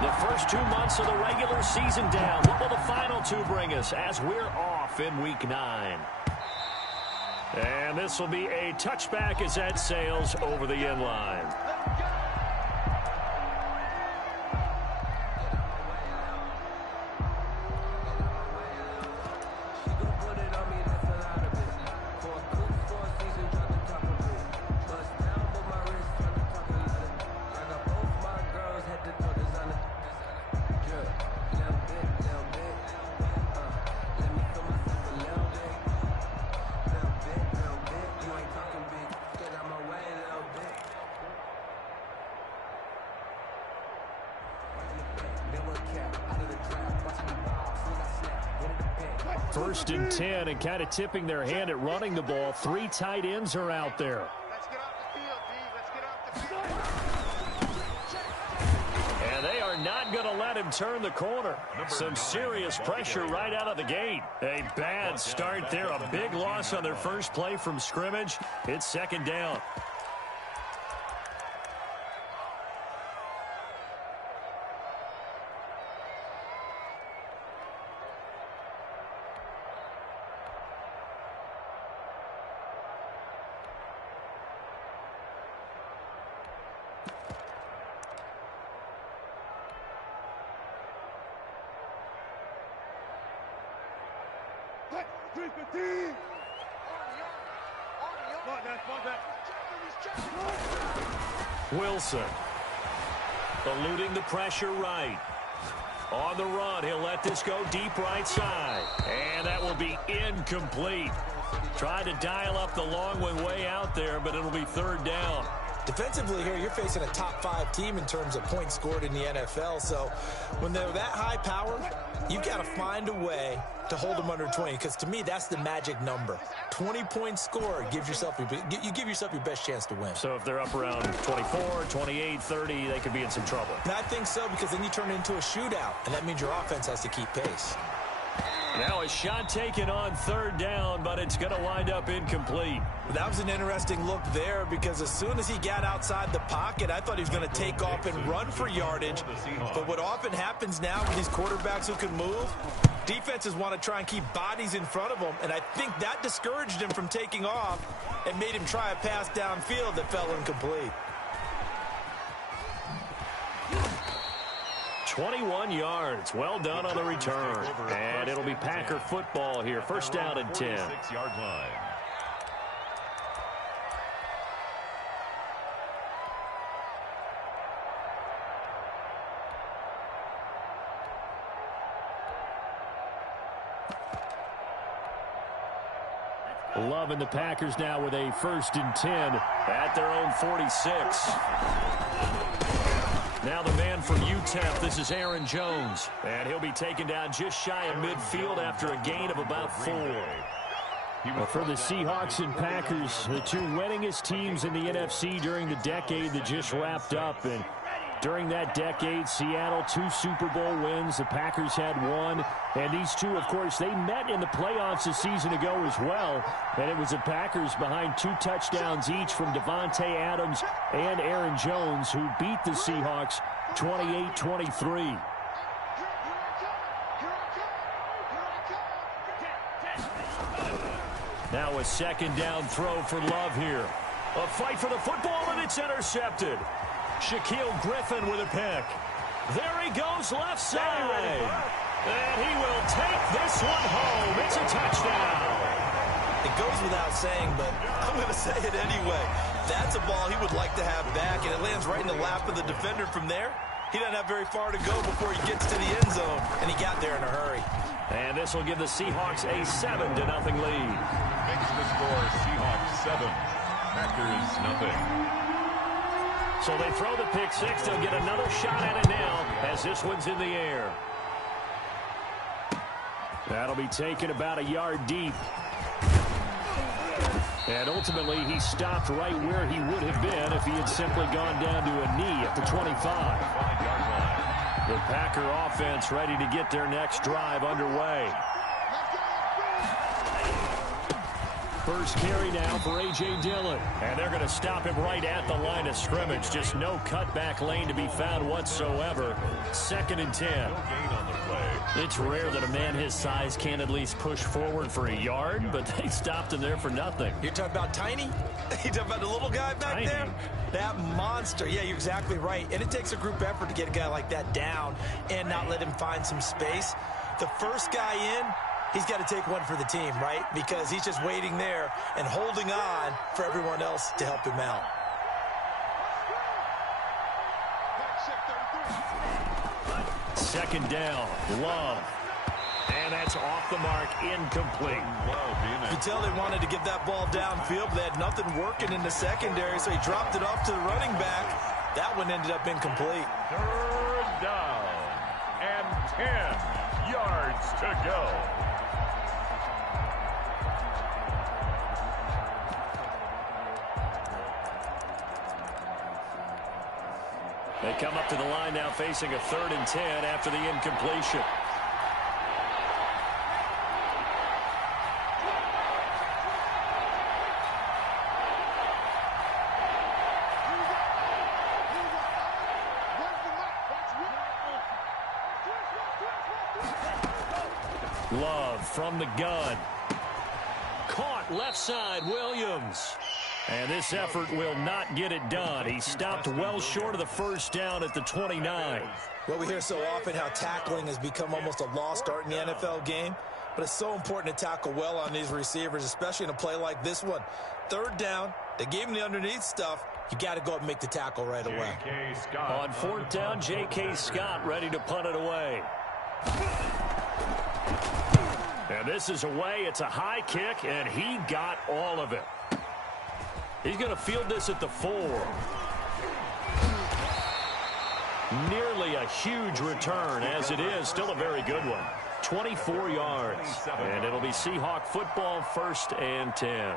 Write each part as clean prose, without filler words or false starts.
The first 2 months of the regular season down. What will the final 2 bring us as we're off in Week 9? And this will be a touchback as that sails over the end line. First and 10, and kind of tipping their hand at running the ball. 3 tight ends are out there. Let's get off the field, D. Let's get off the field. And they are not going to let him turn the corner. Some serious pressure right out of the gate. A bad start there. A big loss on their first play from scrimmage. It's second down. Wilson eluding the pressure right. On the run, he'll let this go deep right side. And that will be incomplete. Tried to dial up the long one way out there, but it'll be third down. Defensively here, you're facing a top 5 team in terms of points scored in the NFL. So when they're that high powered, you've got to find a way to hold them under 20, because to me, that's the magic number. 20-point score gives yourself you give yourself your best chance to win. So if they're up around 24, 28, 30, they could be in some trouble. And I think so, because then you turn it into a shootout, and that means your offense has to keep pace. Now a shot taken on third down, but it's going to wind up incomplete. That was an interesting look there, because as soon as he got outside the pocket, I thought he was going to take off and run for yardage. But what often happens now with these quarterbacks who can move, defenses want to try and keep bodies in front of them, and I think that discouraged him from taking off and made him try a pass downfield that fell incomplete. 21 yards. Well done on the return. And it'll be Packer football here. First down and 10. 6-yard line. Loving the Packers now with a first and 10 at their own 46. Now the man from UTEP, this is Aaron Jones. And he'll be taken down just shy of midfield after a gain of about 4. Well, for the Seahawks and Packers, the 2 winningest teams in the NFC during the decade that just wrapped up. And during that decade, Seattle 2 Super Bowl wins. The Packers had 1. And these 2, of course, they met in the playoffs a season ago as well. And it was the Packers behind 2 touchdowns each from Devontae Adams and Aaron Jones, who beat the Seahawks 28-23. Now a second down throw for Love here. A fight for the football, and it's intercepted. Shaquille Griffin with a pick. There he goes left side. And he will take this one home. It's a touchdown. It goes without saying, but I'm going to say it anyway. That's a ball he would like to have back, and it lands right in the lap of the defender from there. He doesn't have very far to go before he gets to the end zone, and he got there in a hurry. And this will give the Seahawks a 7-0 lead. Makes the score Seahawks 7, Packers nothing. So they throw the pick six. They'll get another shot at it now as this one's in the air. That'll be taken about a yard deep. And ultimately, he stopped right where he would have been if he had simply gone down to a knee at the 25. The Packer offense ready to get their next drive underway. First carry now for A.J. Dillon. And they're going to stop him right at the line of scrimmage. Just no cutback lane to be found whatsoever. 2nd and 10. No gain on the play. It's rare that a man his size can't at least push forward for a yard, but they stopped him there for nothing. You're talking about Tiny? You're talking about the little guy back there? That monster. Yeah, you're exactly right. And it takes a group effort to get a guy like that down and not let him find some space. The first guy in, he's got to take one for the team, right? Because he's just waiting there and holding on for everyone else to help him out. Second down, Love. And that's off the mark, incomplete. You can tell they wanted to get that ball downfield, but they had nothing working in the secondary, so he dropped it off to the running back. That one ended up incomplete. 3rd down and 10 yards to go. They come up to the line now facing a 3rd and 10 after the incompletion. Love from the gun. Caught left side, Williams. And this effort will not get it done. He stopped well short of the first down at the 29. Well, we hear so often how tackling has become almost a lost art in the NFL game. But it's so important to tackle well on these receivers, especially in a play like this one. 3rd down, they gave him the underneath stuff. You got to go up and make the tackle right away. On 4th down, J.K. Scott ready to punt it away. And this is away. It's a high kick, and he got all of it. He's going to field this at the 4. Nearly a huge return, as it is. Still a very good one. 24 yards. And it'll be Seahawk football, 1st and 10.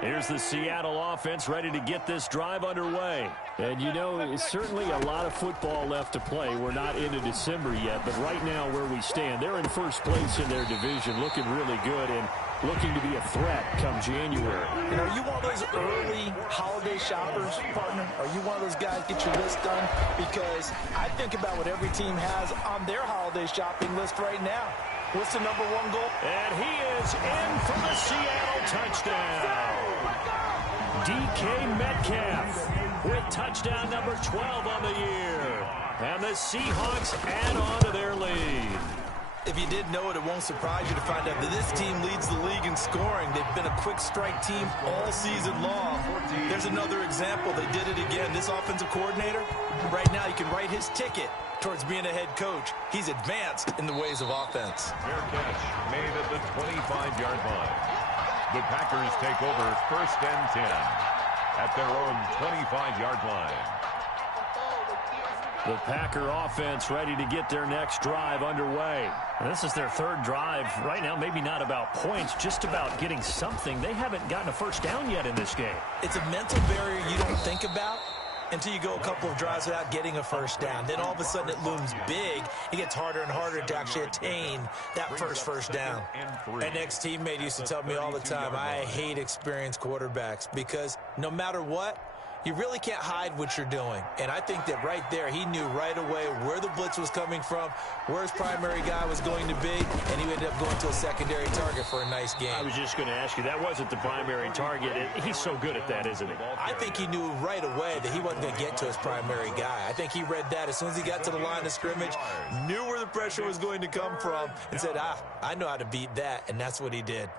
Here's the Seattle offense ready to get this drive underway. And, you know, it's certainly a lot of football left to play. We're not into December yet, but right now where we stand, they're in first place in their division, looking really good and looking to be a threat come January. And are you one of those early holiday shoppers, partner? Are you one of those guys get your list done? Because I think about what every team has on their holiday shopping list right now. What's the #1 goal? And he is in for the Seattle touchdown. DK Metcalf with touchdown number 12 on the year. And the Seahawks add on to their lead. If you didn't know it, it won't surprise you to find out that this team leads the league in scoring. They've been a quick strike team all season long. There's another example. They did it again. This offensive coordinator, right now, you can write his ticket towards being a head coach. He's advanced in the ways of offense. Fair catch made at the 25-yard line. The Packers take over 1st and 10 at their own 25-yard line. The Packer offense ready to get their next drive underway. And this is their 3rd drive. Right now, maybe not about points, just about getting something. They haven't gotten a first down yet in this game. It's a mental barrier you don't think about until you go a couple of drives without getting a first down. Then all of a sudden it looms big. It gets harder and harder to actually attain that first down. An ex-teammate used to tell me all the time, I hate experienced quarterbacks because no matter what, you really can't hide what you're doing. And I think that right there, he knew right away where the blitz was coming from, where his primary guy was going to be, and he ended up going to a secondary target for a nice game. I was just going to ask you, that wasn't the primary target. He's so good at that, isn't he? I think he knew right away that he wasn't going to get to his primary guy. I think he read that as soon as he got to the line of scrimmage, knew where the pressure was going to come from, and said, I know how to beat that, and that's what he did.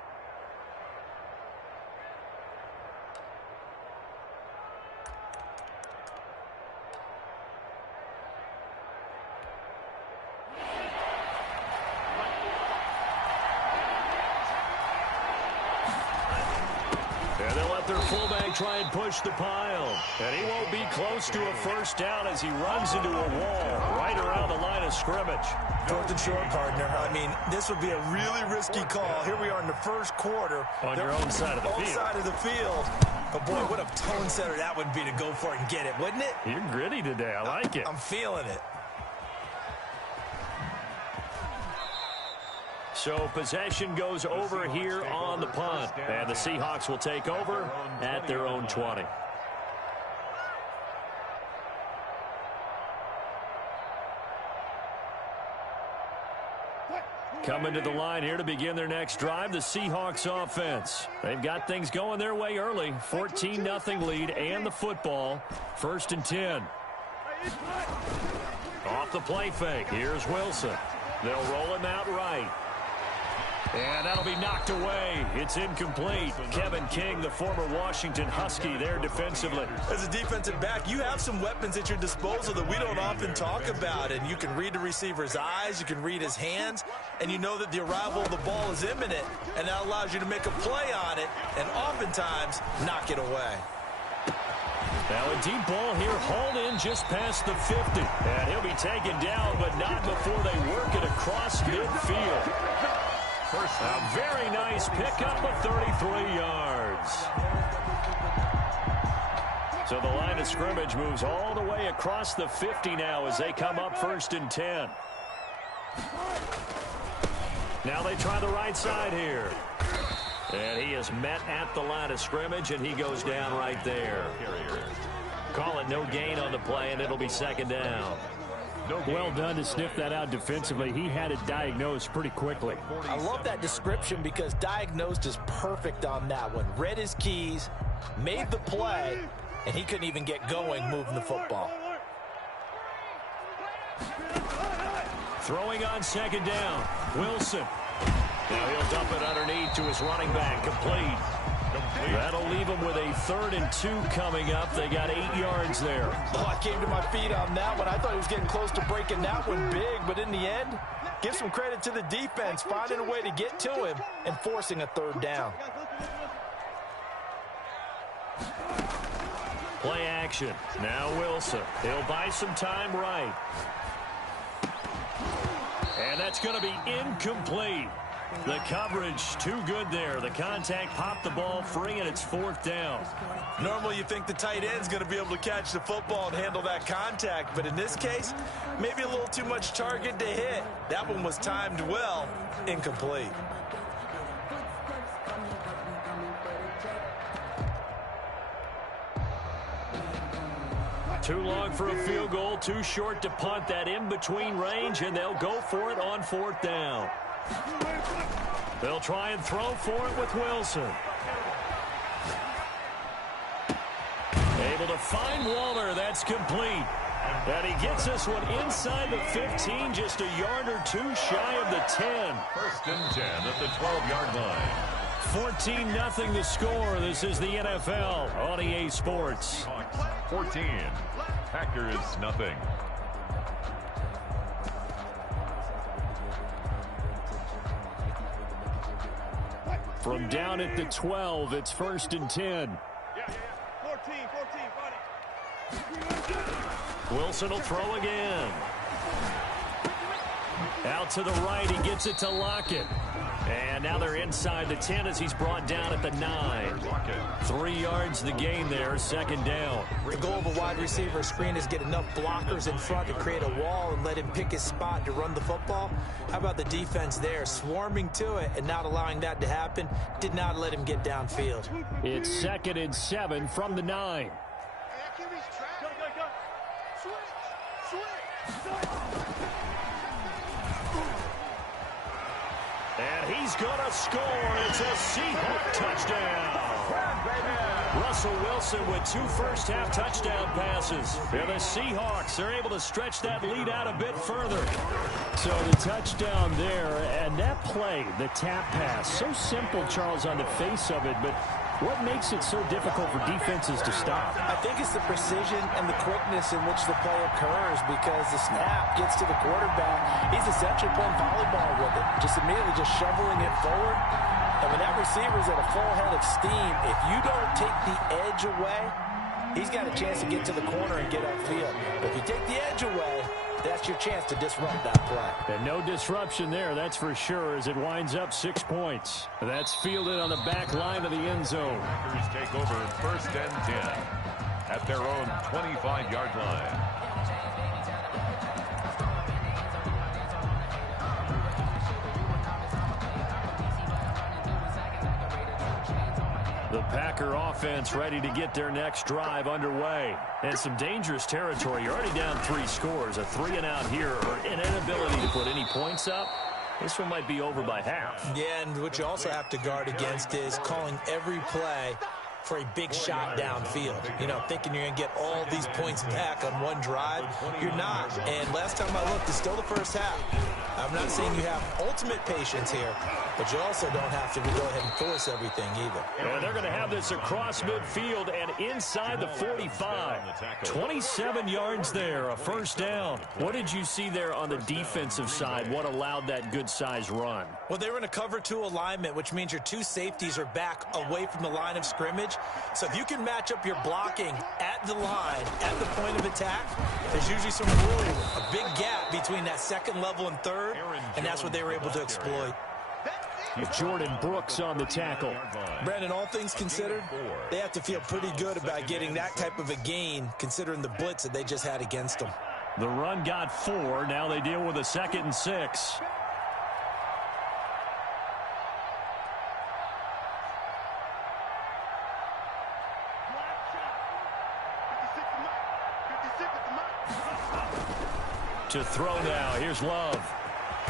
Their fullback try and push the pile. And he won't be close to a first down as he runs into a wall right around the line of scrimmage. 4th and short, partner. I mean, this would be a really risky call. Here we are in the first quarter. On your own side of the field. Own side of the field. But, boy, what a tone setter that would be to go for it and get it, wouldn't it? You're gritty today. I like it. I'm feeling it. So possession goes over here on the punt. And the Seahawks will take over at their own 20. Coming to the line here to begin their next drive, the Seahawks offense. They've got things going their way early. 14-0 lead and the football. 1st and 10. Off the play fake. Here's Wilson. They'll roll him out right. And that'll be knocked away. It's incomplete. Kevin King, the former Washington Husky, there defensively. As a defensive back, you have some weapons at your disposal that we don't often talk about. And you can read the receiver's eyes, you can read his hands, and you know that the arrival of the ball is imminent. And that allows you to make a play on it and oftentimes knock it away. Now a deep ball here, hauled in just past the 50. And he'll be taken down, but not before they work it across midfield. A very nice pickup of 33 yards. So the line of scrimmage moves all the way across the 50 now as they come up 1st and 10. Now they try the right side here. And he is met at the line of scrimmage, and he goes down right there. Call it no gain on the play, and it'll be 2nd down. Well done to sniff that out defensively. He had it diagnosed pretty quickly. I love that description because diagnosed is perfect on that one. Read his keys, made the play, and he couldn't even get going moving the football. Throwing on 2nd down. Wilson. Now he'll dump it underneath to his running back. Complete. That'll leave him with a 3rd and 2 coming up. They got 8 yards there. Oh, I came to my feet on that one. I thought he was getting close to breaking that one big, but in the end, give some credit to the defense, finding a way to get to him and forcing a 3rd down. Play action. Now Wilson. He'll buy some time right. And that's going to be incomplete. The coverage too good there. The contact popped the ball free, and it's 4th down. Normally you think the tight end's going to be able to catch the football and handle that contact, but in this case, maybe a little too much target to hit. That one was timed well, incomplete. Too long for a field goal, too short to punt. That in-between range, and they'll go for it on 4th down. They'll try and throw for it with Wilson. Able to find Waller. That's complete. And he gets this one inside the 15, just a yard or two shy of the 10. 1st and 10 at the 12-yard line. 14-0 the score. This is the NFL on EA Sports. 14. Packers nothing. From down at the 12, it's 1st and 10. 14. Wilson will throw again. Out to the right, he gets it to Lockett. And now they're inside the 10 as he's brought down at the 9. 3 yards the gain there, 2nd down. The goal of a wide receiver screen is get enough blockers in front to create a wall and let him pick his spot to run the football. How about the defense there, swarming to it and not allowing that to happen? Did not let him get downfield. It's 2nd and 7 from the 9. And he's going to score. It's a Seahawk touchdown. Russell Wilson with 2 first-half touchdown passes. And the Seahawks are able to stretch that lead out a bit further. So the touchdown there, and that play, the tap pass, so simple, Charles, on the face of it, but what makes it so difficult for defenses to stop? I think it's the precision and the quickness in which the play occurs because the snap gets to the quarterback. He's essentially playing volleyball with it, just immediately just shoveling it forward. And when that receiver's at a full head of steam, if you don't take the edge away, he's got a chance to get to the corner and get upfield. But if you take the edge away, that's your chance to disrupt that play. And no disruption there, that's for sure, as it winds up 6 points. That's fielded on the back line of the end zone. Packers take over 1st and 10 at their own 25-yard line. The Packer offense ready to get their next drive underway. And some dangerous territory. You're already down 3 scores. A 3-and-out here or an inability to put any points up. This one might be over by half. Yeah, and what you also have to guard against is calling every play for a big shot downfield. You know, thinking you're going to get all these points back on one drive. You're not. And last time I looked, it's still the first half. I'm not saying you have ultimate patience here, but you also don't have to go ahead and force everything either. And they're going to have this across midfield and inside the 45. 27 yards there, a first down. What did you see there on the defensive side? What allowed that good-sized run? Well, they were in a cover 2 alignment, which means your 2 safeties are back away from the line of scrimmage. So if you can match up your blocking at the line, at the point of attack, there's usually some room, a big gap between that second level and third, and that's what they were able to exploit. Jordan Brooks on the tackle. Brandon, all things considered, they have to feel pretty good about getting that type of a gain, considering the blitz that they just had against them. The run got 4. Now they deal with a 2nd and 6. To throw now. Here's Love.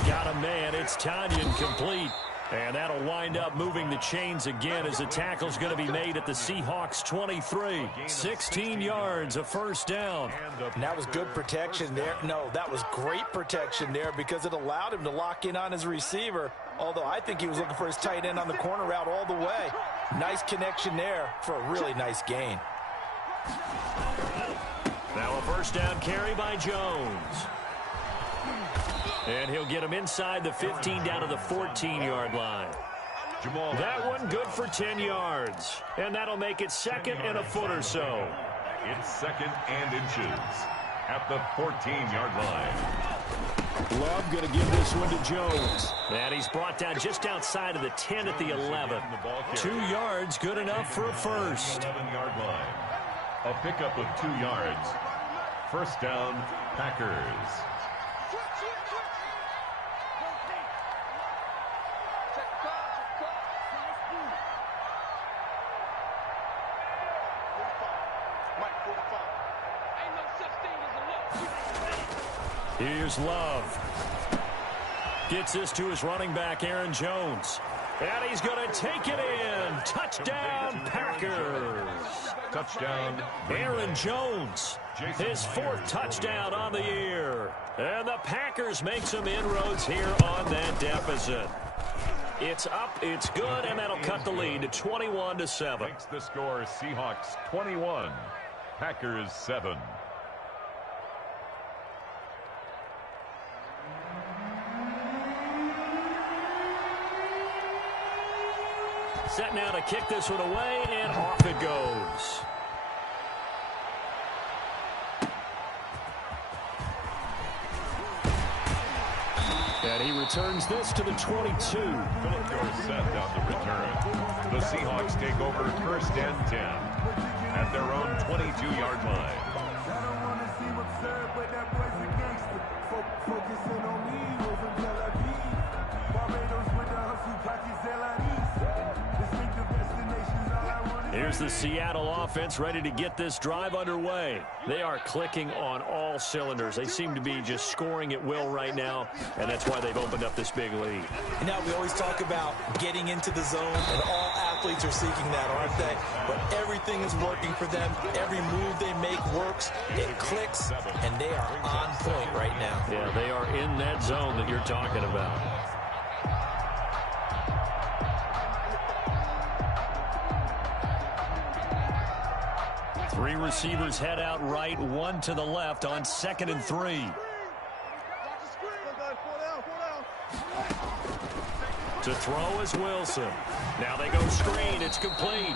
Got a man. It's Tanyan complete. And that'll wind up moving the chains again as the tackle's going to be made at the Seahawks 23. 16 yards, a first down. And that was good protection there. No, that was great protection there because it allowed him to lock in on his receiver. Although I think he was looking for his tight end on the corner route all the way. Nice connection there for a really nice gain. Now a first down carry by Jones. And he'll get him inside the 15 down to the 14-yard line. That one good for 10 yards. And that'll make it 2nd and a foot or so. It's 2nd and inches at the 14-yard line. Love going to give this one to Jones. And he's brought down just outside of the 10 at the 11. 2 yards, good enough for a first. 11-yard line. A pickup of 2 yards. First down, Packers. Here's Love. Gets this to his running back, Aaron Jones. And he's going to take it in. Touchdown, Packers. Touchdown, Aaron Jones. His 4th touchdown on the year. And the Packers make some inroads here on that deficit. It's up, it's good, and that'll cut the lead to 21-7. Makes the score Seahawks 21, Packers 7. Set now to kick this one away, and off it goes. And he returns this to the 22. Philip Dorsett on the return. The Seahawks take over 1st and 10 at their own 22-yard line. I don't want to seem absurd, but that boy's a gangster. Focusing on me, we're from Tel Aviv. Barbados with the hustle, pockets Distinctive destinations, all I want. Here's the Seattle offense ready to get this drive underway. They are clicking on all cylinders. They seem to be just scoring at will right now, and that's why they've opened up this big lead. Now, we always talk about getting into the zone, and all athletes are seeking that, aren't they? But everything is working for them. Every move they make works. It clicks, and they are on point right now. Yeah, they are in that zone that you're talking about. Three receivers head out right, one to the left on 2nd and 3. To throw is Wilson. Now they go screen. It's complete.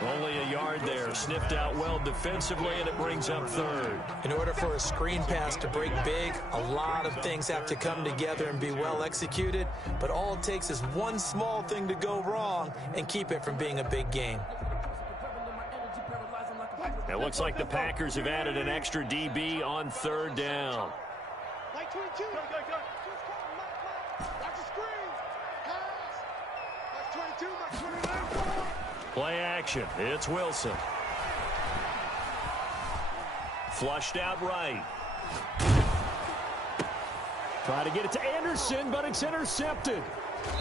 Only a yard there. Sniffed out well defensively, and it brings up 3rd. In order for a screen pass to break big, a lot of things have to come together and be well executed. But all it takes is one small thing to go wrong and keep it from being a big game. It looks like the Packers have added an extra DB on 3rd down. Like 22. Go. Watch the screen. Pass. Like 22, like 29. Play action. It's Wilson. Flushed out right. Try to get it to Anderson, but it's intercepted.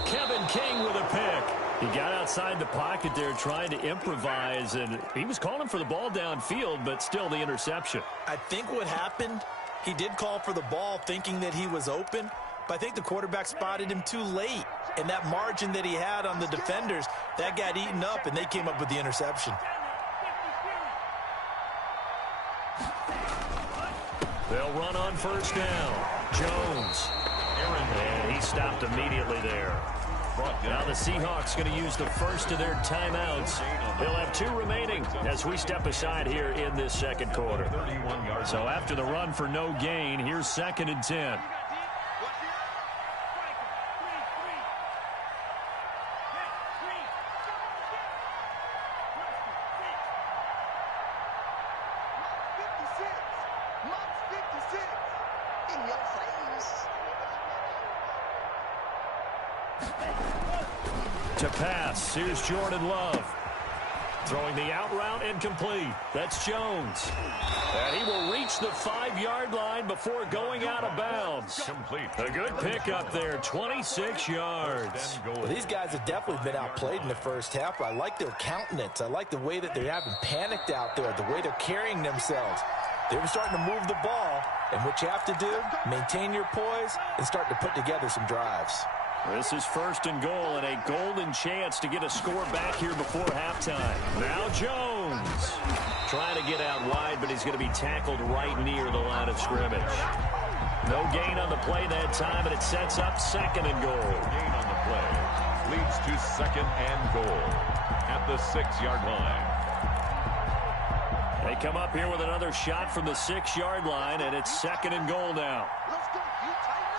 Kevin King with a pick. He got outside the pocket there trying to improvise, and he was calling for the ball downfield, but still the interception. I think what happened, he did call for the ball thinking that he was open, but I think the quarterback spotted him too late. And that margin that he had on the defenders, that got eaten up, and they came up with the interception. They'll run on first down. Jones. And he stopped immediately there. Now the Seahawks going to use the first of their timeouts. They'll have 2 remaining as we step aside here in this second quarter. So after the run for no gain, here's 2nd and 10. To pass, here's Jordan Love. Throwing the out route incomplete. That's Jones. And he will reach the 5-yard line before going out of bounds. A good pickup there, 26 yards. Well, these guys have definitely been outplayed in the first half, but I like their countenance. I like the way that they haven't panicked out there, the way they're carrying themselves. They were starting to move the ball, and what you have to do, maintain your poise and start to put together some drives. This is 1st and goal and a golden chance to get a score back here before halftime. Now Jones trying to get out wide, but he's going to be tackled right near the line of scrimmage. No gain on the play that time, and it sets up 2nd and goal. Gain on the play leads to 2nd and goal at the 6-yard line. They come up here with another shot from the 6-yard line, and it's 2nd and goal now. Let's go. You tighten up.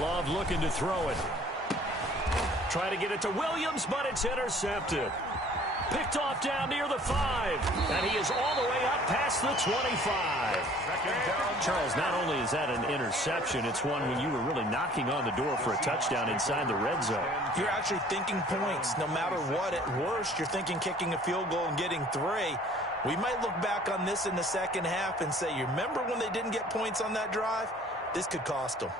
Love looking to throw it. Try to get it to Williams, but it's intercepted. Picked off down near the 5, and he is all the way up past the 25. Charles, not only is that an interception, it's one when you were really knocking on the door for a touchdown inside the red zone. You're actually thinking points. No matter what, at worst, you're thinking kicking a field goal and getting 3. We might look back on this in the second half and say, you remember when they didn't get points on that drive? This could cost them.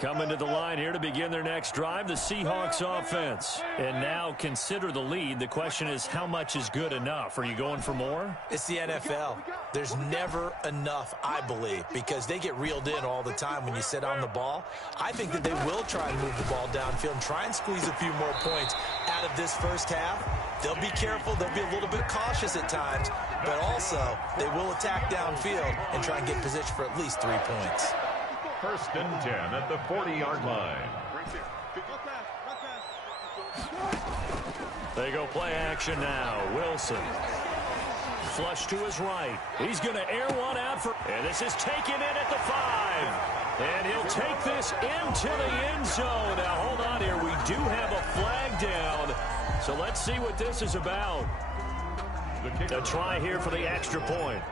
Coming to the line here to begin their next drive, the Seahawks offense. And now consider the lead. The question is, how much is good enough? Are you going for more? It's the NFL. There's never enough, I believe, because they get reeled in all the time when you sit on the ball. I think that they will try and move the ball downfield and try and squeeze a few more points out of this first half. They'll be careful. They'll be a little bit cautious at times, but also they will attack downfield and try and get position for at least 3 points. 1st and 10 at the 40-yard line. They go play action now. Wilson. Flush to his right. He's going to air one out for... And this is taken in at the 5. And he'll take this into the end zone. Now, hold on here. We do have a flag down. So let's see what this is about. A try here for the extra point.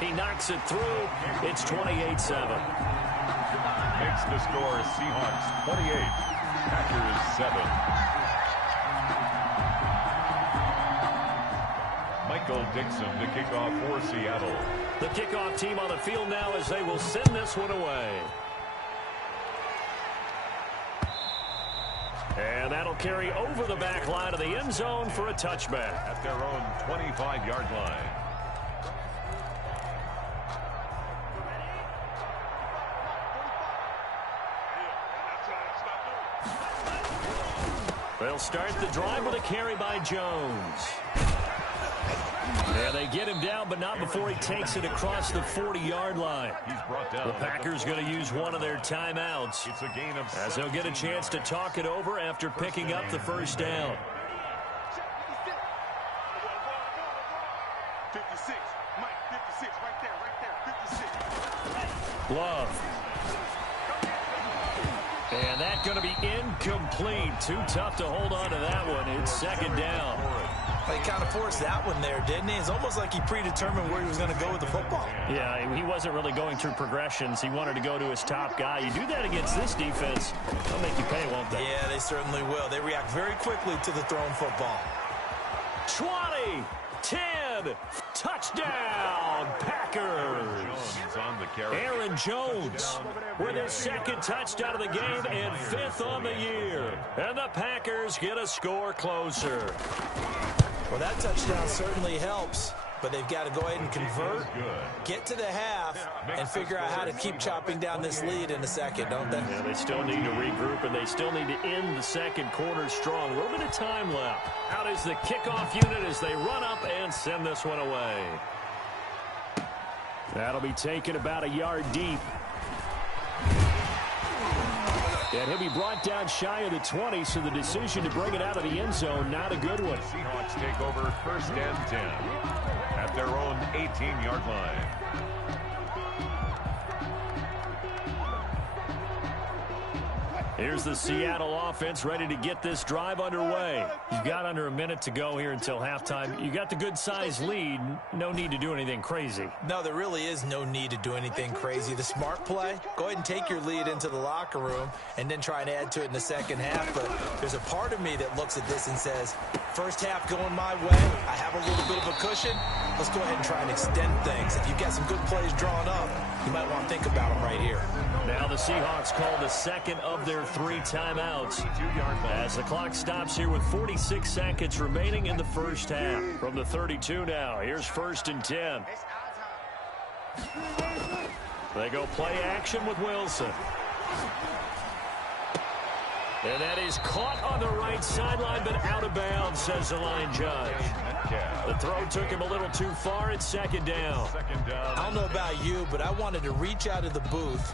He knocks it through. It's 28-7. Makes the score Seahawks 28, Packers 7. Michael Dixon to kick off for Seattle. The kickoff team on the field now as they will send this one away. And that'll carry over the back line of the end zone for a touchback. At their own 25-yard line. They'll start the drive with a carry by Jones. And they get him down, but not before he takes it across the 40-yard line. He's brought down. The Packers going to use one of their timeouts It's a gain of as they'll get a chance to talk it over after picking up the first down. 56. Mike, 56. Right there. 56. Love. And that's going to be incomplete. Too tough to hold on to that one. It's 2nd down. He kind of forced that one there, didn't he? It's almost like he predetermined where he was going to go with the football. Yeah, he wasn't really going through progressions. He wanted to go to his top guy. You do that against this defense, they'll make you pay, won't they? Yeah, they certainly will. They react very quickly to the thrown football. 20, 10, touchdown, Packers. Aaron Jones with his second touchdown of the game and 5th on the year. And the Packers get a score closer. Well, that touchdown certainly helps, but they've got to go ahead and convert, get to the half, and figure out how to keep chopping down this lead in a second, don't they? Yeah, they still need to regroup, and they still need to end the second quarter strong. A little bit of time left. Out is the kickoff unit as they run up and send this one away. That'll be taken about a yard deep. And he'll be brought down shy of the 20, so the decision to bring it out of the end zone, not a good one. Seahawks take over 1st and 10 at their own 18-yard line. Here's the Seattle offense ready to get this drive underway. You've got under a minute to go here until halftime. You got the good-sized lead. No need to do anything crazy. No, there really is no need to do anything crazy. The smart play, go ahead and take your lead into the locker room and then try and add to it in the second half. But there's a part of me that looks at this and says, first half going my way, I have a little bit of a cushion. Let's go ahead and try and extend things. If you've got some good plays drawn up, you might want to think about them right here. Now the Seahawks call the second of their 3 timeouts as the clock stops here with 46 seconds remaining in the first half. From the 32 now, here's 1st and 10. They go play action with Wilson. And that is caught on the right sideline, but out of bounds, says the line judge. The throw took him a little too far. It's 2nd down. I don't know about you, but I wanted to reach out of the booth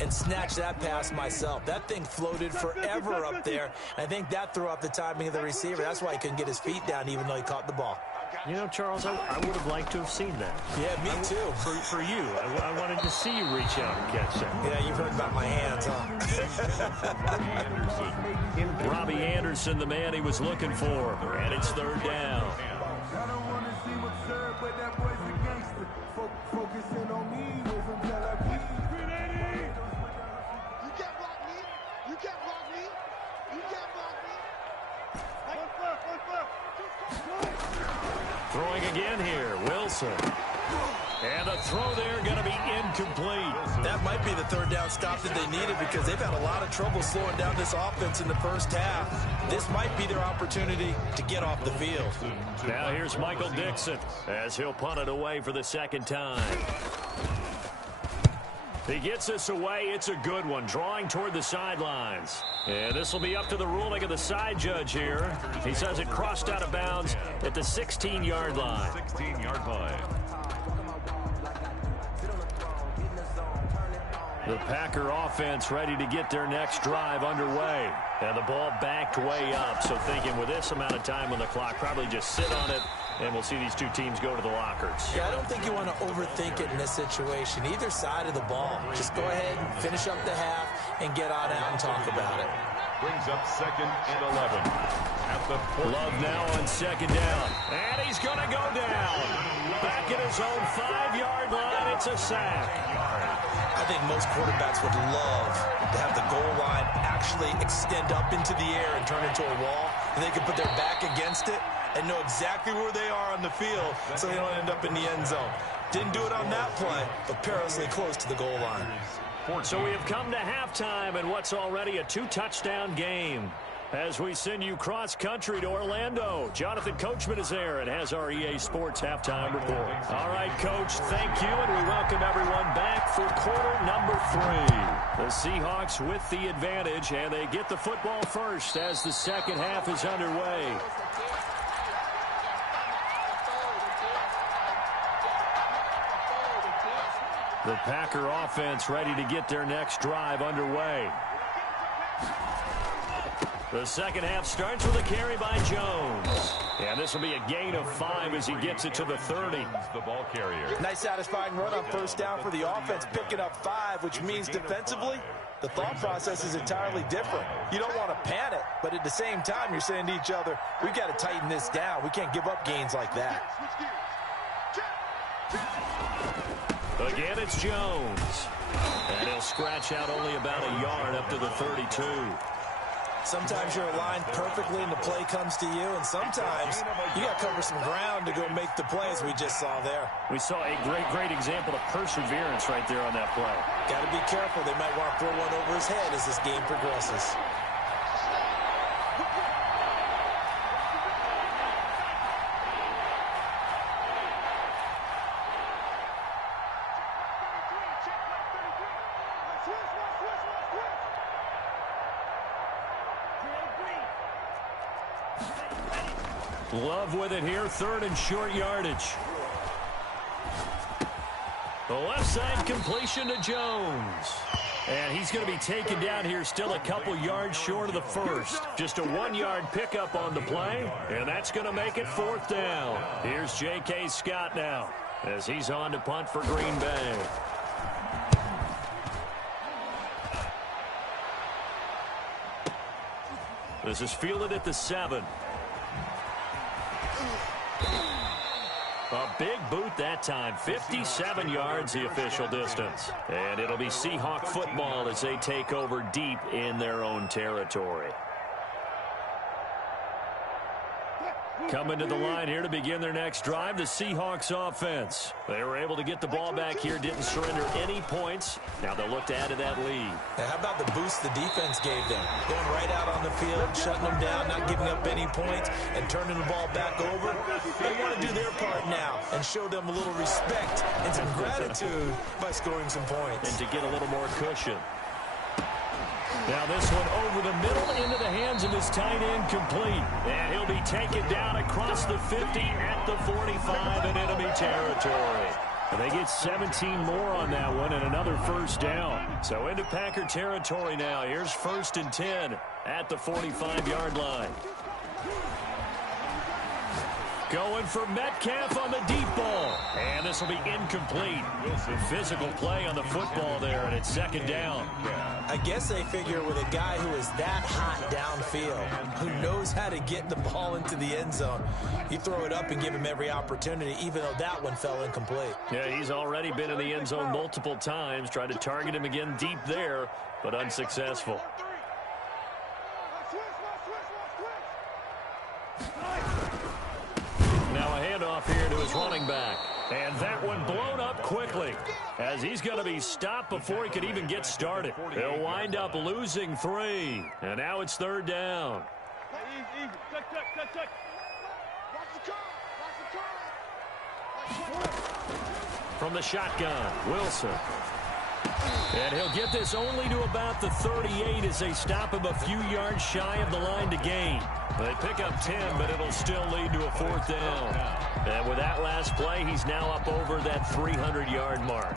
and snatch that pass myself. That thing floated forever up there. And I think that threw off the timing of the receiver. That's why he couldn't get his feet down even though he caught the ball. You know, Charles, I would have liked to have seen that. Yeah, me too. For you. I wanted to see you reach out and catch that. Yeah, you've heard about my hands, huh? Robbie Anderson, the man he was looking for. And it's 3rd down. I don't want to seem absurd, but that boy's a gangster. Focusing on me, way from Tel Aviv. You can't block me. You can't block me. You can't block me. One foot. Throwing again here, Wilson. And the throw there going to be incomplete. That might be the 3rd down stop that they needed because they've had a lot of trouble slowing down this offense in the first half. This might be their opportunity to get off the field. Now here's Michael Dixon as he'll punt it away for the 2nd time. He gets this away. It's a good one, drawing toward the sidelines. And this will be up to the ruling of the side judge here. He says it crossed out of bounds at the 16-yard line. 16-yard line. The Packer offense ready to get their next drive underway. And the ball backed way up. So thinking with this amount of time on the clock, probably just sit on it, and we'll see these two teams go to the lockers. Yeah, I don't think you want to overthink it in this situation. Either side of the ball. Just go ahead and finish up the half and get on out and talk about it. Brings up 2nd and 11. At the 14. Love now on 2nd down. And he's going to go down. Back at his own 5-yard line. It's a sack. I think most quarterbacks would love to have the goal line actually extend up into the air and turn into a wall, and they can put their back against it and know exactly where they are on the field so they don't end up in the end zone. Didn't do it on that play, but perilously close to the goal line. So we have come to halftime in what's already a 2-touchdown game. As we send you cross-country to Orlando, Jonathan Coachman is there and has our EA Sports halftime report. All right, Coach, thank you, and we welcome everyone back for quarter number 3. The Seahawks with the advantage, and they get the football first as the second half is underway. The Packer offense ready to get their next drive underway. The second half starts with a carry by Jones. And this will be a gain of 5 as he gets it to the 30. The ball carrier. Nice satisfying run on first down for the offense, picking up 5, which means defensively, the thought process is entirely different. You don't want to panic, but at the same time, you're saying to each other, we've got to tighten this down. We can't give up gains like that. Again, it's Jones. And he'll scratch out only about a yard up to the 32. Sometimes you're aligned perfectly and the play comes to you, and sometimes you got to cover some ground to go make the play, as we just saw there. We saw a great example of perseverance right there on that play. Got to be careful. They might want to throw one over his head as this game progresses. Love with it here, 3rd and short yardage. The left side completion to Jones. And he's going to be taken down here still a couple yards short of the first. Just a 1-yard pickup on the play, and that's going to make it 4th down. Here's J.K. Scott now as he's on to punt for Green Bay. This is fielded at the 7. A big boot that time. 57 yards the official distance. And it'll be Seahawk football as they take over deep in their own territory. Coming to the line here to begin their next drive, the Seahawks offense. They were able to get the ball back here, didn't surrender any points. Now they'll look to add to that lead. Now, how about the boost the defense gave them? Going right out on the field, shutting them down, not giving up any points, and turning the ball back over. They want to do their part now and show them a little respect and some gratitude by scoring some points. And to get a little more cushion. Now this one over the middle into the hands of his tight end, complete. And he'll be taken down across the 50 at the 45 in enemy territory. And they get 17 more on that one and another first down. So into Packer territory now. Here's 1st and 10 at the 45-yard line. Going for Metcalf on the deep ball. And this will be incomplete. Physical play on the football there, and it's 2nd down. I guess they figure with a guy who is that hot downfield, who knows how to get the ball into the end zone, you throw it up and give him every opportunity, even though that one fell incomplete. Yeah, he's already been in the end zone multiple times. Tried to target him again deep there, but unsuccessful. Now a handoff here to his running back. And that one blown up quickly as he's going to be stopped before he could even get started. They'll wind up losing 3. And now it's 3rd down. From the shotgun, Wilson. And he'll get this only to about the 38 as they stop him a few yards shy of the line to gain. They pick up 10, but it'll still lead to a 4th down. And with that last play, he's now up over that 300-yard mark.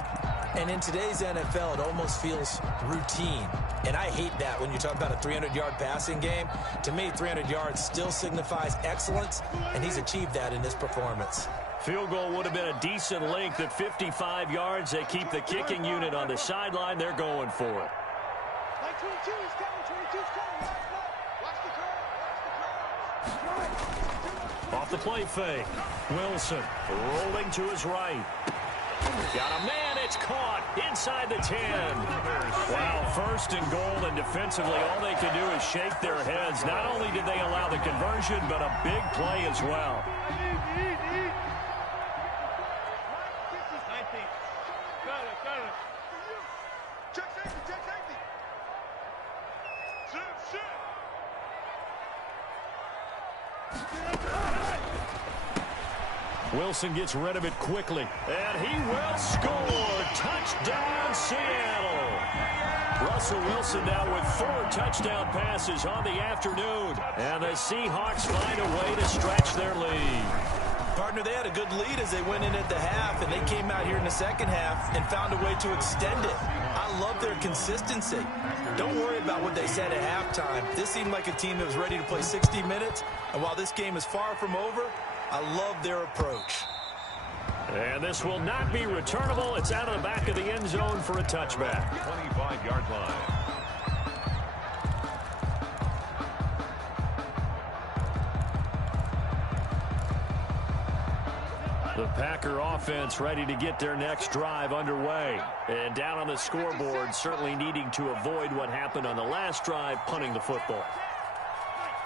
And in today's NFL, it almost feels routine. And I hate that when you talk about a 300-yard passing game. To me, 300 yards still signifies excellence, and he's achieved that in this performance. Field goal would have been a decent length at 55 yards. They keep the kicking unit on the sideline. They're going for it. 22 is coming. 22 is coming. Watch the curve. Off the play fake. Wilson rolling to his right. Got a man. It's caught inside the 10. Wow, 1st and goal, and defensively all they can do is shake their heads. Not only did they allow the conversion, but a big play as well. Wilson gets rid of it quickly, and he will score. Touchdown, Seattle. Russell Wilson now with 4 touchdown passes on the afternoon, and the Seahawks find a way to stretch their lead. Partner, they had a good lead as they went in at the half, and they came out here in the second half and found a way to extend it. I I love their consistency. Don't worry about what they said at halftime. This seemed like a team that was ready to play 60 minutes. And while this game is far from over, I love their approach. And this will not be returnable. It's out of the back of the end zone for a touchback. 25-yard line. The Packer offense ready to get their next drive underway. And down on the scoreboard, certainly needing to avoid what happened on the last drive, punting the football.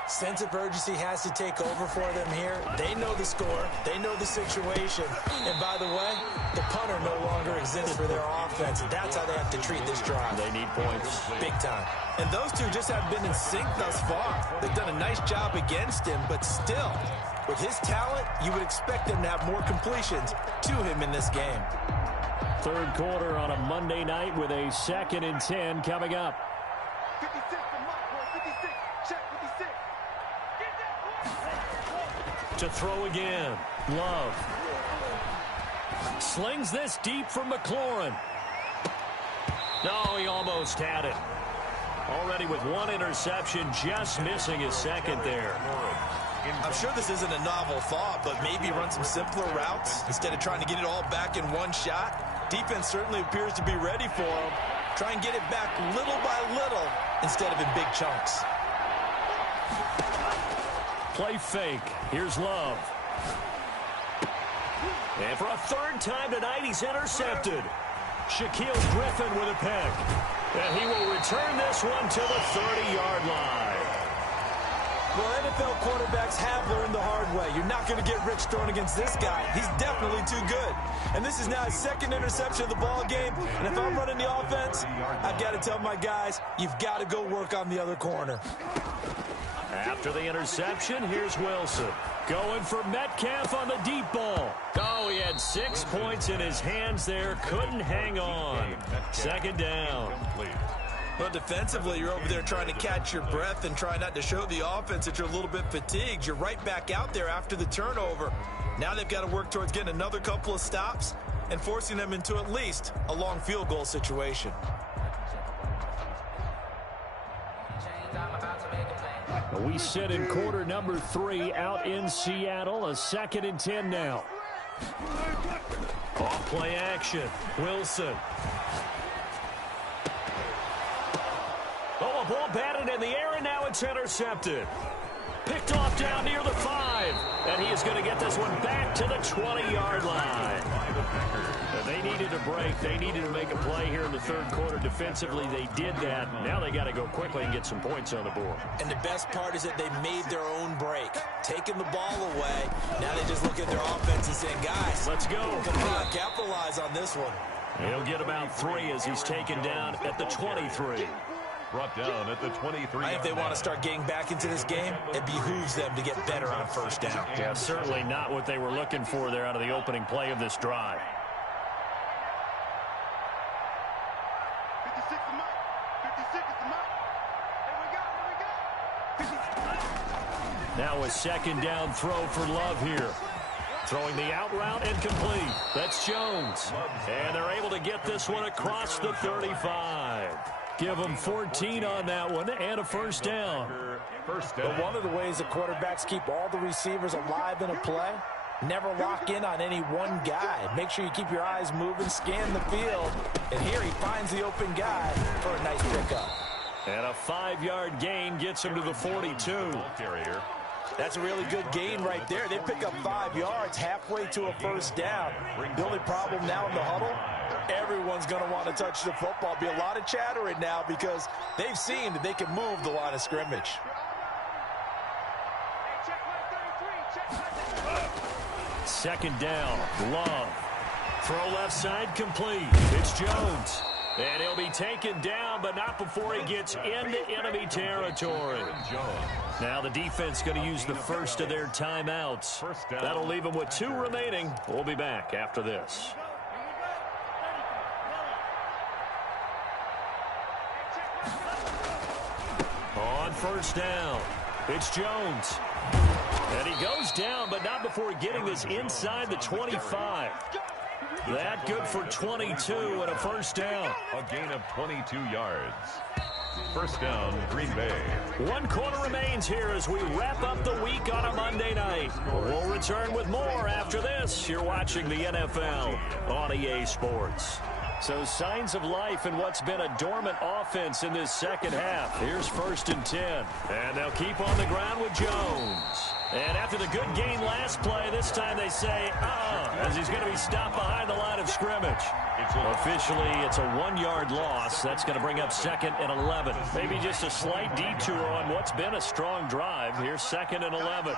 Sense of urgency has to take over for them here. They know the score. They know the situation. And by the way, the punter no longer exists for their offense. That's how they have to treat this drive. They need points. Big time. And those two just have been in sync thus far. They've done a nice job against him, but still, with his talent, you would expect them to have more completions to him in this game. Third quarter on a Monday night with a 2nd and 10 coming up. 56 to Mark, boy. 56. Check 56. To throw again. Love. Slings this deep from McLaurin. No, he almost had it. Already with one interception, just missing his second there. I'm sure this isn't a novel thought, but maybe run some simpler routes instead of trying to get it all back in one shot. Defense certainly appears to be ready for him. Try and get it back little by little instead of in big chunks. Play fake. Here's Love. And for a third time tonight, he's intercepted. Shaquille Griffin with a pick. And he will return this one to the 30-yard line. Well, NFL quarterbacks have learned the hard way. You're not going to get rich throwing against this guy. He's definitely too good. And this is now his second interception of the ball game. And if I'm running the offense, I've got to tell my guys, you've got to go work on the other corner. After the interception, here's Wilson. Going for Metcalf on the deep ball. Oh, he had 6 points in his hands there. Couldn't hang on. Second down. Well, defensively, you're over there trying to catch your breath and try not to show the offense that you're a little bit fatigued. You're right back out there after the turnover. Now they've got to work towards getting another couple of stops and forcing them into at least a long field goal situation. We sit in quarter number 3 out in Seattle. A 2nd and 10 now. Off play action. Wilson. Oh, a ball batted in the air, and now it's intercepted. Picked off down near the 5. And he is going to get this one back to the 20-yard line. They needed a break. They needed to make a play here in the third quarter. Defensively, they did that. Now they got to go quickly and get some points on the board. And the best part is that they made their own break. Taking the ball away. Now they just look at their offense and saying, guys, let's go. Come on, capitalize on this one. He'll get about 3 as he's taken down at the 23. Brought down at the 23. If they want to start getting back into this game, it behooves them to get better on first down. Yeah, certainly not what they were looking for there out of the opening play of this drive. 56 to Mike. 56 to Mike. Here we go. Now a second down throw for Love here. Throwing the out route and complete. That's Jones. And they're able to get this one across the 35. Give them 14 on that one and a first down. But one of the ways the quarterbacks keep all the receivers alive in a play, never lock in on any one guy. Make sure you keep your eyes moving, scan the field. And here he finds the open guy for a nice pickup. And a 5-yard gain gets him to the 42. That's a really good gain right there. They pick up 5 yards halfway to a first down. The only problem now in the huddle, everyone's going to want to touch the football. Be a lot of chattering now because they've seen that they can move the line of scrimmage. Second down, Love. Throw left side complete. It's Jones. And he'll be taken down, but not before he gets into enemy territory. Now the defense going to use the first of their timeouts. That'll leave them with 2 remaining. We'll be back after this. On first down, it's Jones. And he goes down, but not before getting this inside the 25. That good for 22 and a first down. A gain of 22 yards. First down, Green Bay. 1 quarter remains here as we wrap up the week on a Monday night. We'll return with more after this. You're watching the NFL on EA Sports. So signs of life in what's been a dormant offense in this second half. Here's 1st and 10. And they'll keep on the ground with Jones. And after the good gain last play, this time they say, as he's going to be stopped behind the line of scrimmage. Officially, it's a 1-yard loss. That's going to bring up 2nd and 11. Maybe just a slight detour on what's been a strong drive. Here's 2nd and 11.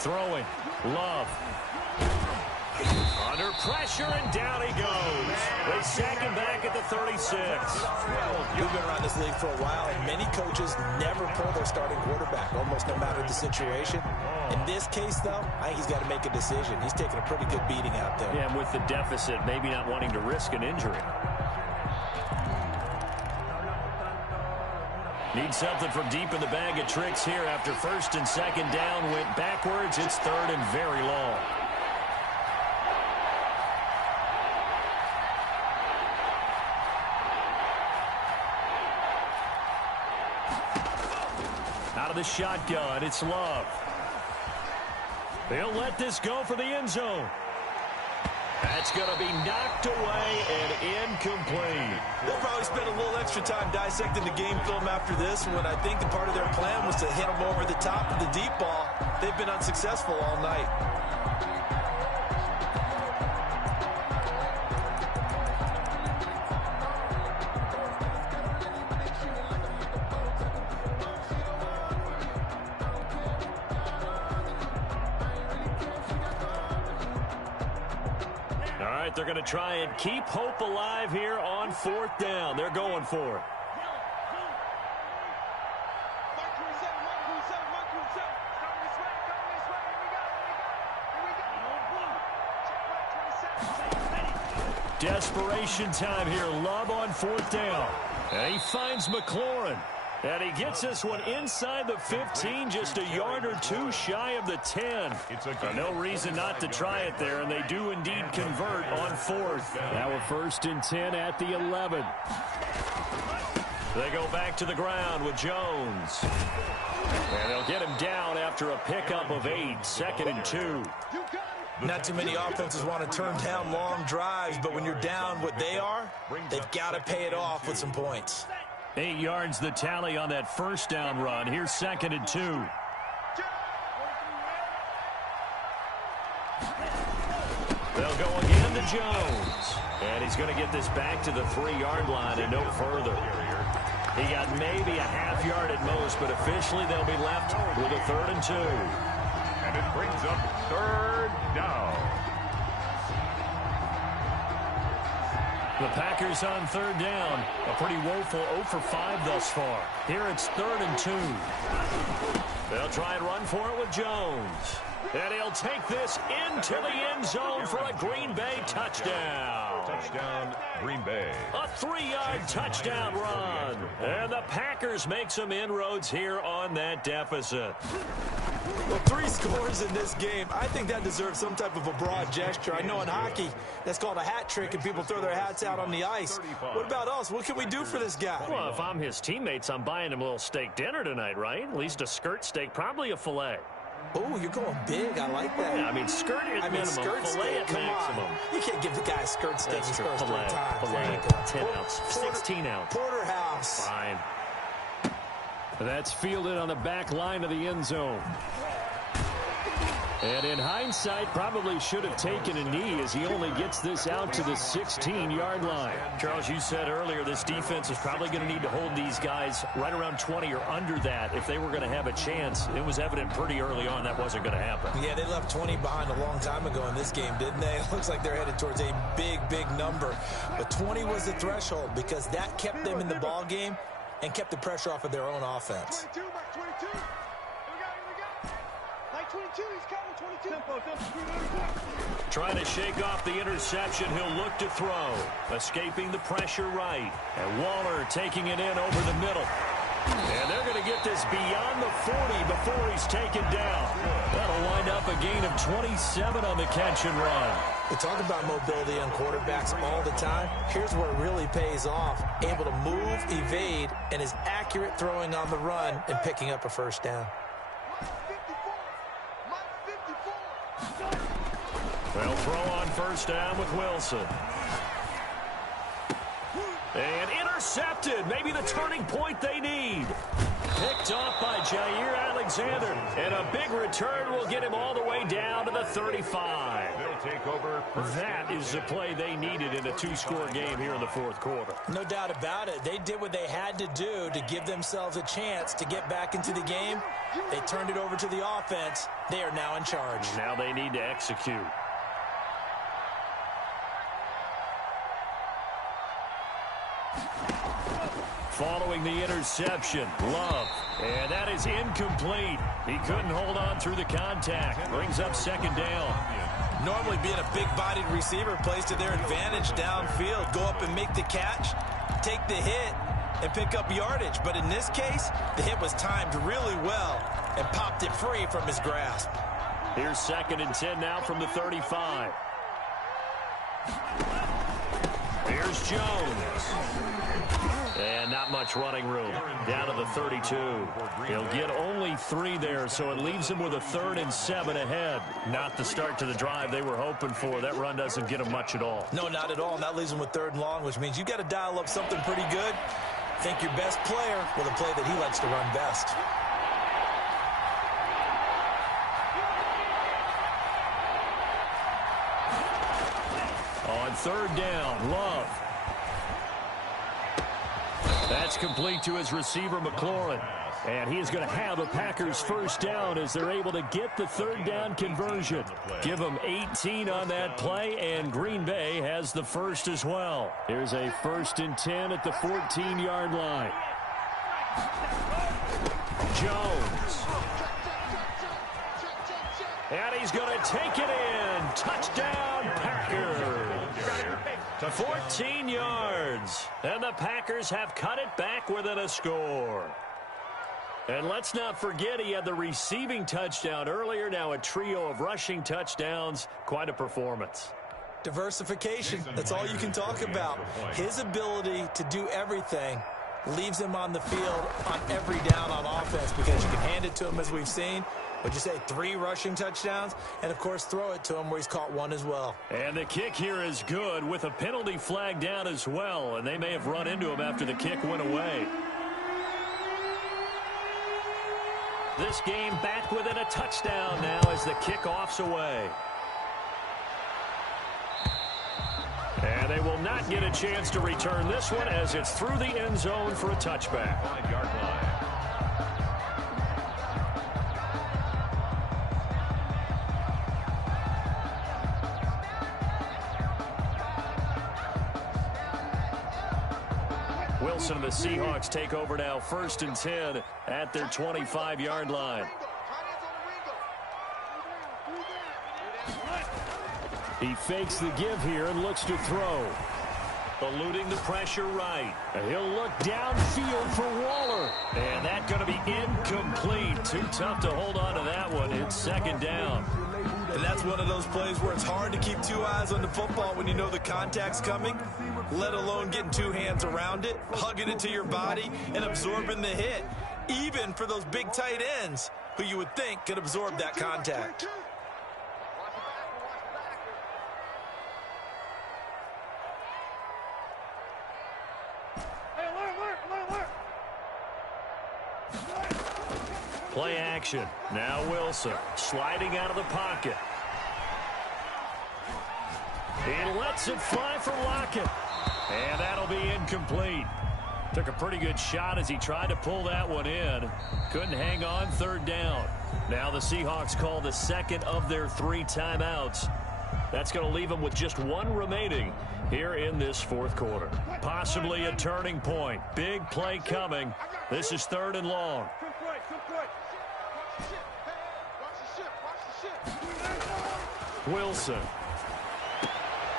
Throwing. Love. Under pressure, and down he goes. They sack him back at the 36. We've been around this league for a while, and many coaches never pull their starting quarterback, almost no matter the situation. In this case, though, I think he's got to make a decision. He's taking a pretty good beating out there. Yeah, and with the deficit, maybe not wanting to risk an injury. Need something from deep in the bag of tricks here after 1st and 2nd down. Went backwards. It's 3rd and very long. Out of the shotgun, it's Love. They'll let this go for the end zone. That's going to be knocked away and incomplete. They'll probably spend a little extra time dissecting the game film after this, when I think the part of their plan was to hit them over the top of the deep ball. They've been unsuccessful all night. They're going to try and keep hope alive here on 4th down. They're going for it. Desperation time here. Love on 4th down. And he finds McLaurin. And he gets this one inside the 15, just a yard or two shy of the 10. No reason not to try it there, and they do indeed convert on 4th. Now a 1st and 10 at the 11. They go back to the ground with Jones. And they'll get him down after a pickup of 8, 2nd and 2. Not too many offenses want to turn down long drives, but when you're down what they are, they've got to pay it off with some points. 8 yards the tally on that 1st down run. Here's 2nd and 2. They'll go again to Jones. And he's going to get this back to the 3-yard line and no further. He got maybe a half yard at most, but officially they'll be left with a 3rd and 2. And it brings up 3rd down. The Packers on 3rd down. A pretty woeful 0 for 5 thus far. Here it's 3rd and 2. They'll try and run for it with Jones. And he'll take this into the end zone for a Green Bay touchdown. Touchdown, Green Bay. A 3-yard touchdown run. And the Packers make some inroads here on that deficit. Well, 3 scores in this game. I think that deserves some type of a broad gesture. I know in hockey, that's called a hat trick, and people throw their hats out on the ice. What about us? What can we do for this guy? Well, if I'm his teammates, I'm buying him a little steak dinner tonight, right? At least a skirt steak, probably a filet. Oh, you're going big. I like that. Yeah, I mean, skirt at minimum, skirt filet steak, at come maximum. on. You can't give the guy a skirt steak. That's He true. scores 3 times. Filet, 10 ounce, 16 ounce. Porterhouse. Fine. That's fielded on the back line of the end zone. And in hindsight, probably should have taken a knee as he only gets this out to the 16-yard line. Charles, you said earlier this defense is probably going to need to hold these guys right around 20 or under that if they were going to have a chance. It was evident pretty early on that wasn't going to happen. Yeah, they left 20 behind a long time ago in this game, didn't they? It looks like they're headed towards a big, big number. But 20 was the threshold because that kept them in the ball game and kept the pressure off of their own offense. 22, Mark 22. Here we go. 22, he's counting 22. Trying to shake off the interception. He'll look to throw. Escaping the pressure right. And Waller taking it in over the middle. And they're going to get this beyond the 40 before he's taken down. That'll wind up a gain of 27 on the catch and run. We talk about mobility on quarterbacks all the time. Here's where it really pays off. Able to move, evade, and is accurate throwing on the run and picking up a first down. They'll throw on first down with Wilson. And intercepted. Maybe the turning point they need. Picked off by Jair Alexander. And a big return will get him all the way down to the 35. They'll take over. That is the play they needed in a two-score game here in the fourth quarter. No doubt about it. They did what they had to do to give themselves a chance to get back into the game. They turned it over to the offense. They are now in charge. Now they need to execute. Following the interception, Love. And that is incomplete. He couldn't hold on through the contact. Brings up second down. Normally being a big-bodied receiver plays to their advantage downfield. Go up and make the catch, take the hit, and pick up yardage. But in this case, the hit was timed really well and popped it free from his grasp. Here's 2nd and 10 now from the 35. Here's Jones. And not much running room. Down to the 32. He'll get only 3 there, so it leaves him with a 3rd and 7 ahead. Not the start to the drive they were hoping for. That run doesn't get him much at all. No, not at all. And that leaves him with 3rd and long, which means you've got to dial up something pretty good. Think your best player with a play that he likes to run best. On 3rd down, Love. That's complete to his receiver, McLaurin. And he is going to have a Packers first down as they're able to get the 3rd down conversion. Give them 18 on that play, and Green Bay has the first as well. Here's a 1st and 10 at the 14-yard line. Jones. And he's going to take it in. Touchdown, Packers. 14 yards. And the Packers have cut it back within a score. And let's not forget he had the receiving touchdown earlier. Now a trio of rushing touchdowns. Quite a performance. Diversification. That's all you can talk about. His ability to do everything leaves him on the field on every down on offense because you can hand it to him, as we've seen. Would you say 3 rushing touchdowns? And, of course, throw it to him where he's caught 1 as well. And the kick here is good with a penalty flag down as well. And they may have run into him after the kick went away. This game back within a touchdown now as the kickoff's away. And they will not get a chance to return this one as it's through the end zone for a touchback. 5-yard line. Wilson and the Seahawks take over now, 1st and 10 at their 25-yard line. He fakes the give here and looks to throw. Eluding the pressure right. And he'll look downfield for Waller. And that's going to be incomplete. Too tough to hold on to that one. It's 2nd down. And that's one of those plays where it's hard to keep 2 eyes on the football when you know the contact's coming, let alone getting 2 hands around it, hugging it to your body, and absorbing the hit, even for those big tight ends who you would think could absorb that contact. Play action. Now Wilson sliding out of the pocket. He lets it fly for Lockett. And that'll be incomplete. Took a pretty good shot as he tried to pull that one in. Couldn't hang on, 3rd down. Now the Seahawks call the 2nd of their 3 timeouts. That's going to leave them with just 1 remaining here in this 4th quarter. Possibly a turning point. Big play coming. This is 3rd and long. Wilson.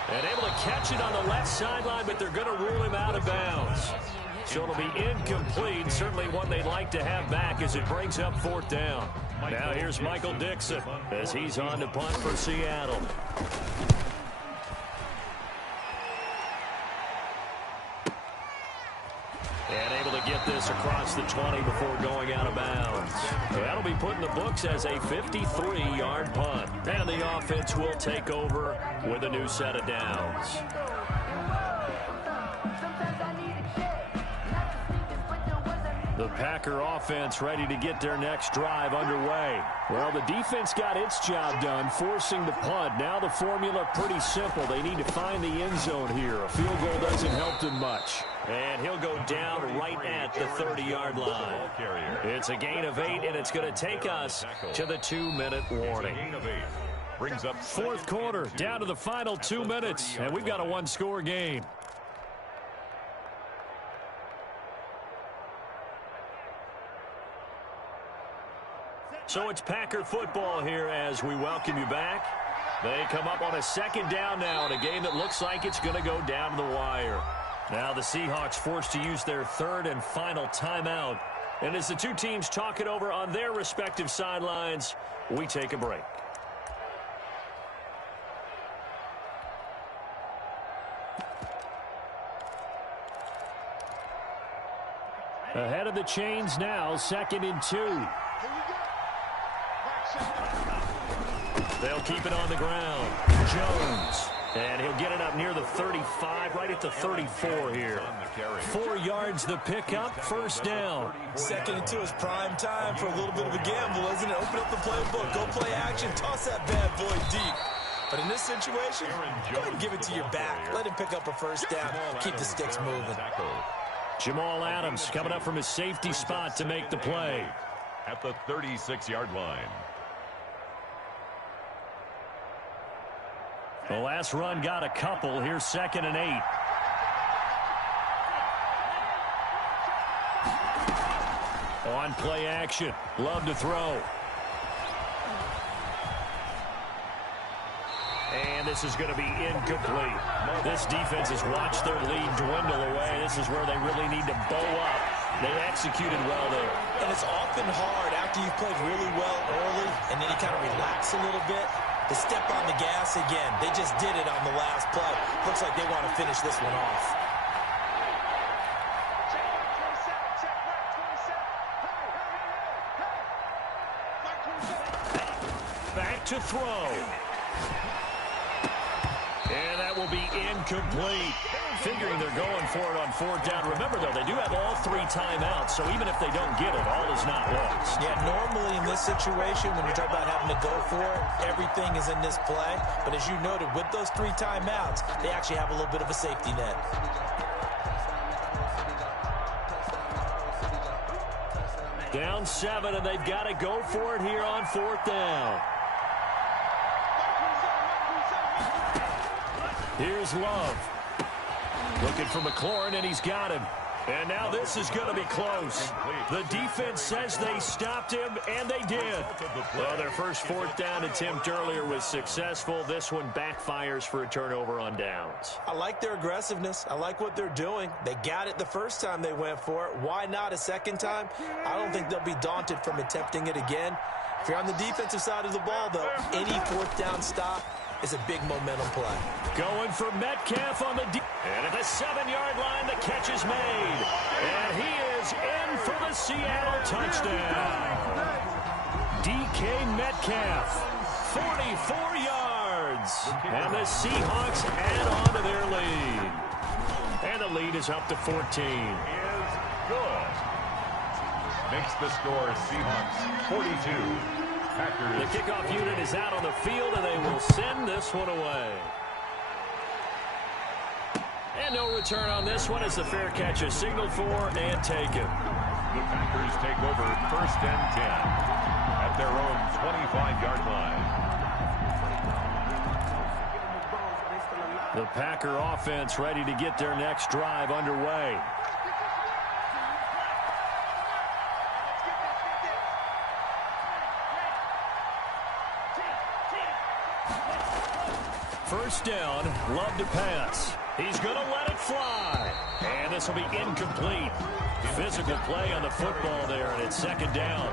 And able to catch it on the left sideline, but they're going to rule him out of bounds. So it'll be incomplete. Certainly one they'd like to have back as it brings up 4th down. Now here's Michael Dixon as he's on to punt for Seattle. And able to get this across the 20 before going out of bounds. That'll be put in the books as a 53-yard punt. And the offense will take over with a new set of downs. The Packer offense ready to get their next drive underway. Well, the defense got its job done, forcing the punt. Now the formula pretty simple. They need to find the end zone here. A field goal doesn't help them much. And he'll go down right at the 30-yard line. It's a gain of 8, and it's going to take us to the 2-minute warning. Brings up 4th quarter, down to the final 2 minutes, and we've got a one-score game. So it's Packer football here as we welcome you back. They come up on a 2nd down now in a game that looks like it's going to go down to the wire. Now the Seahawks forced to use their 3rd and final timeout. And as the two teams talk it over on their respective sidelines, we take a break. Ahead of the chains now, 2nd and 2. They'll keep it on the ground. Jones. And he'll get it up near the 35, right at the 34 here. 4 yards the pickup, 1st down. 2nd and 2 is prime time for a little bit of a gamble, isn't it? Open up the playbook, go play action, toss that bad boy deep. But in this situation, go ahead and give it to your back. Let him pick up a 1st down, keep the sticks moving. Jamal Adams coming up from his safety spot to make the play. At the 36-yard line. The last run got a couple. Here's 2nd and 8. On play action. Love to throw. And this is going to be incomplete. This defense has watched their lead dwindle away. This is where they really need to bow up. They executed well there. And it's often hard after you've played really well early and then you kind of relax a little bit to step on the gas again. They just did it on the last play. Looks like they want to finish this one off. Back to throw. And that will be incomplete. Figuring they're going for it on 4th down. Remember, though, they do have all 3 timeouts, so even if they don't get it, all is not lost. Yeah, normally in this situation, when you talk about having to go for it, everything is in this play. But as you noted, with those 3 timeouts, they actually have a little bit of a safety net. Down 7, and they've got to go for it here on 4th down. Here's Love. Looking for McLaurin, and he's got him. And now this is going to be close. The defense says they stopped him, and they did. Well, their first 4th down attempt earlier was successful. This one backfires for a turnover on downs. I like their aggressiveness. I like what they're doing. They got it the first time they went for it. Why not a second time? I don't think they'll be daunted from attempting it again. If you're on the defensive side of the ball, though, any 4th down stop is a big momentum play. Going for Metcalf on the and at the 7-yard line, the catch is made. And he is in for the Seattle touchdown. DK Metcalf, 44 yards. And the Seahawks add on to their lead. And the lead is up to 14. Is good. Makes the score Seahawks 42. Packers. The kickoff unit is out on the field, and they will send this one away. And no return on this one as the fair catch is signaled for and taken. The Packers take over 1st and 10 at their own 25-yard line. The Packer offense ready to get their next drive underway. first down. Love to pass. He's going to let it fly. And this will be incomplete. Physical play on the football there, and it's second down.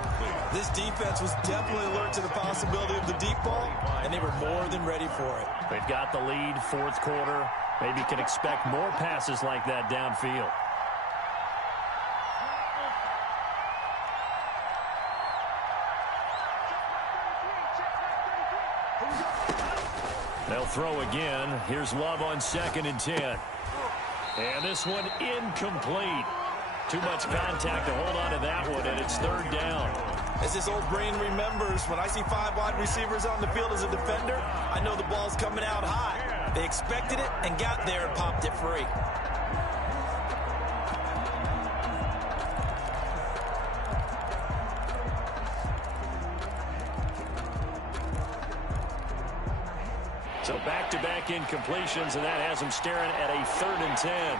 This defense was definitely alert to the possibility of the deep ball, and they were more than ready for it. They've got the lead, fourth quarter. Maybe can expect more passes like that downfield. They'll throw again. Here's Love on 2nd and 10. And this one incomplete. Too much contact to hold on to that one, and it's third down. As this old brain remembers, when I see 5 wide receivers on the field as a defender, I know the ball's coming out high. They expected it and got there and popped it free. So back-to-back incompletions, and that has them staring at a 3rd and 10.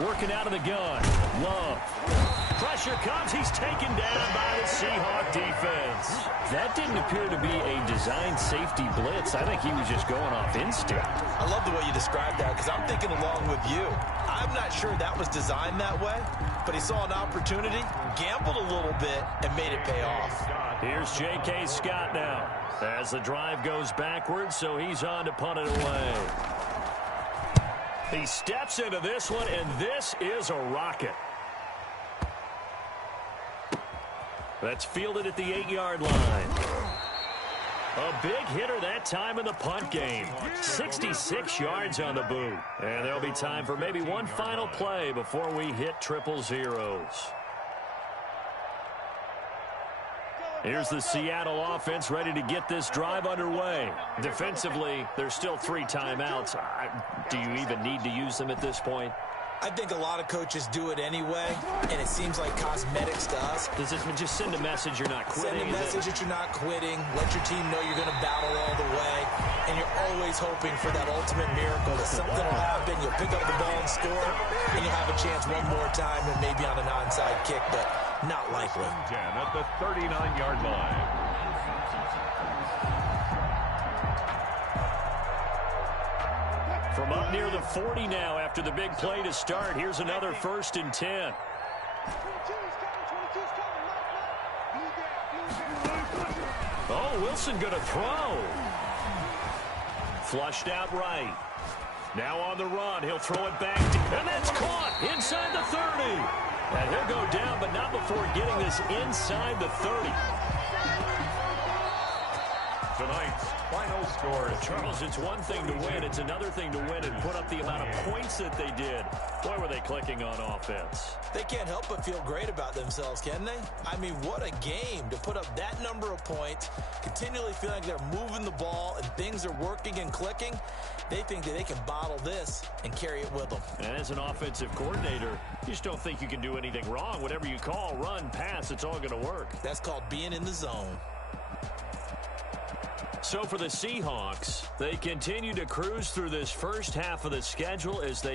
Working out of the gun. Love. Pressure comes. He's taken down by the Seahawk defense. That didn't appear to be a designed safety blitz. I think he was just going off instinct. I love the way you described that because I'm thinking along with you. I'm not sure that was designed that way, but he saw an opportunity, gambled a little bit, and made it pay off. Here's J.K. Scott now as the drive goes backwards, so he's on to punt it away. He steps into this one, and this is a rocket. That's fielded at the 8-yard line. A big hitter that time in the punt game. 66 yards on the boot. And there'll be time for maybe one final play before we hit triple zeros. Here's the Seattle offense ready to get this drive underway. Defensively, there's still 3 timeouts. Do you even need to use them at this point? I think a lot of coaches do it anyway, and it seems like cosmetics to us. Does this just send a message you're not quitting? Send a message that you're not quitting. Let your team know you're going to battle all the way, and you're always hoping for that ultimate miracle that something will happen, you'll pick up the ball and score, and you'll have a chance one more time and maybe on an onside kick, but not likely. 10 at the 39-yard line. From up near the 40 now after the big play to start. Here's another 1st and 10. Oh, Wilson going to throw. Flushed out right. Now on the run. He'll throw it back. And that's caught inside the 30. And he'll go down, but not before getting this inside the 30. Tonight's final score. Charles, it's one thing to win. It's another thing to win and put up the amount of points that they did. Boy, were they clicking on offense. They can't help but feel great about themselves, can they? I mean, what a game to put up that number of points, continually feeling like they're moving the ball and things are working and clicking. They think that they can bottle this and carry it with them. And as an offensive coordinator, you just don't think you can do anything wrong. Whatever you call, run, pass, it's all going to work. That's called being in the zone. So for the Seahawks, they continue to cruise through this first half of the schedule as they